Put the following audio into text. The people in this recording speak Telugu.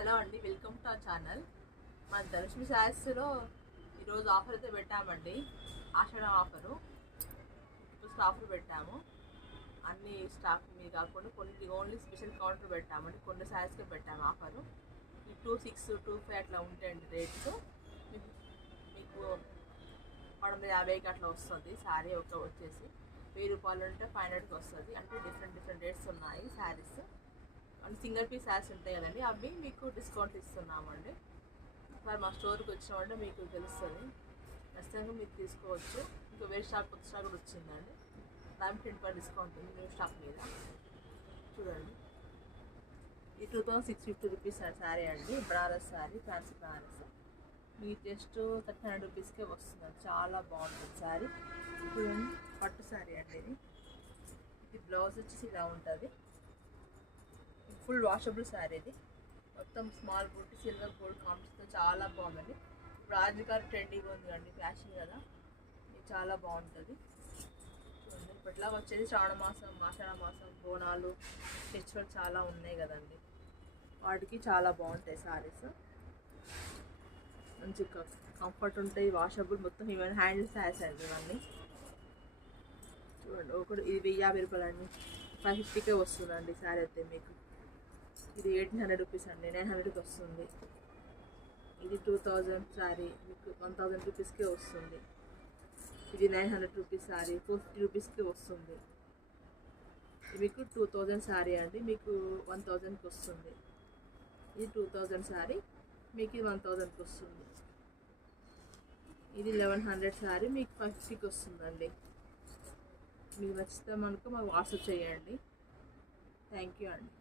హలో అండి, వెల్కమ్ టు అవర్ ఛానల్. మన ధనలక్ష్మి శారీస్లో ఈరోజు ఆఫర్ అయితే పెట్టామండి. ఆషాఢ ఆఫరు ఆఫర్ పెట్టాము. అన్ని స్టాక్ మీద కాకుండా కొన్ని ఓన్లీ స్పెషల్ కౌంటర్ పెట్టామండి. కొన్ని శారీస్కే పెట్టాము ఆఫరు. ఈ 26, 25 అట్లా ఉంటాయండి రేట్స్. మీకు 650కి అట్లా వస్తుంది శారీ. వచ్చేసి 1000 రూపాయలు ఉంటే 500కి వస్తుంది. అంటే డిఫరెంట్ రేట్స్ ఉన్నాయి saris. And single piece saris ఉంటాయి కదండి, అవి మీకు డిస్కౌంట్ ఇస్తున్నామండి. సార్ మా స్టోర్కి వచ్చినామంటే మీకు తెలుస్తుంది, ఖచ్చితంగా మీరు తీసుకోవచ్చు. ఇంకా వేరే స్టాక్ కొత్త స్టాక్ కూడా వచ్చిందండి, దానికి 10% డిస్కౌంట్ ఉంది న్యూ స్టాక్ మీద. చూడండి, ఈ 2650 రూపీస్ శారీ అండి. బనారస్ శారీ, ఫ్యాన్సీ బనారస్. మీకు జస్ట్ 1300 రూపీస్కే వస్తుందండి. చాలా బాగుంటుంది శారీ. చూడండి, పట్టు శారీ అండి ఇది బ్లౌజ్ వచ్చేసి ఇలా ఉంటుంది. Full washable sari. ఇది మొత్తం స్మాల్ బుట్టి సిల్వర్ గోల్డ్ కాంబినేషన్తో చాలా బాగుందండి. ఇప్పుడు ఆదికారు ట్రెండింగ్ ఉంది అండి, ఫ్యాషన్ కదా, ఇది చాలా బాగుంటుంది. చూడండి, ఇప్పట్లా వచ్చేది శ్రావణ మాసం, ఆషాఢ మాసం, బోనాలు, ఫెస్టివల్ చాలా ఉన్నాయి కదండి, వాటికి చాలా బాగుంటాయి శారీస్. మంచి కంఫర్ట్ ఉంటాయి, వాషబుల్, మొత్తం ఇవన్నీ హ్యాండిల్ శారీస్ అండి ఇవన్నీ. చూడండి, ఒకటి ఇది 1050 రూపాయలు అండి, 550కే వస్తుందండి శారీ అయితే. మీకు ఇది 1800 రూపీస్ అండి, 900కి వస్తుంది. ఇది 2000 శారీ, మీకు 1000 రూపీస్కే వస్తుంది. ఇది 900 రూపీస్ శారీ, 450 రూపీస్కి వస్తుంది. ఇది మీకు 2000 శారీ అండి, మీకు 1000కి వస్తుంది. ఇది 2000 శారీ, మీకు ఇది 1000కి వస్తుంది. ఇది 1100 శారీ, మీకు 550కి వస్తుందండి. మీకు నచ్చితే మనకు మాకు వాట్సాప్ చేయండి. థ్యాంక్ యూ అండి.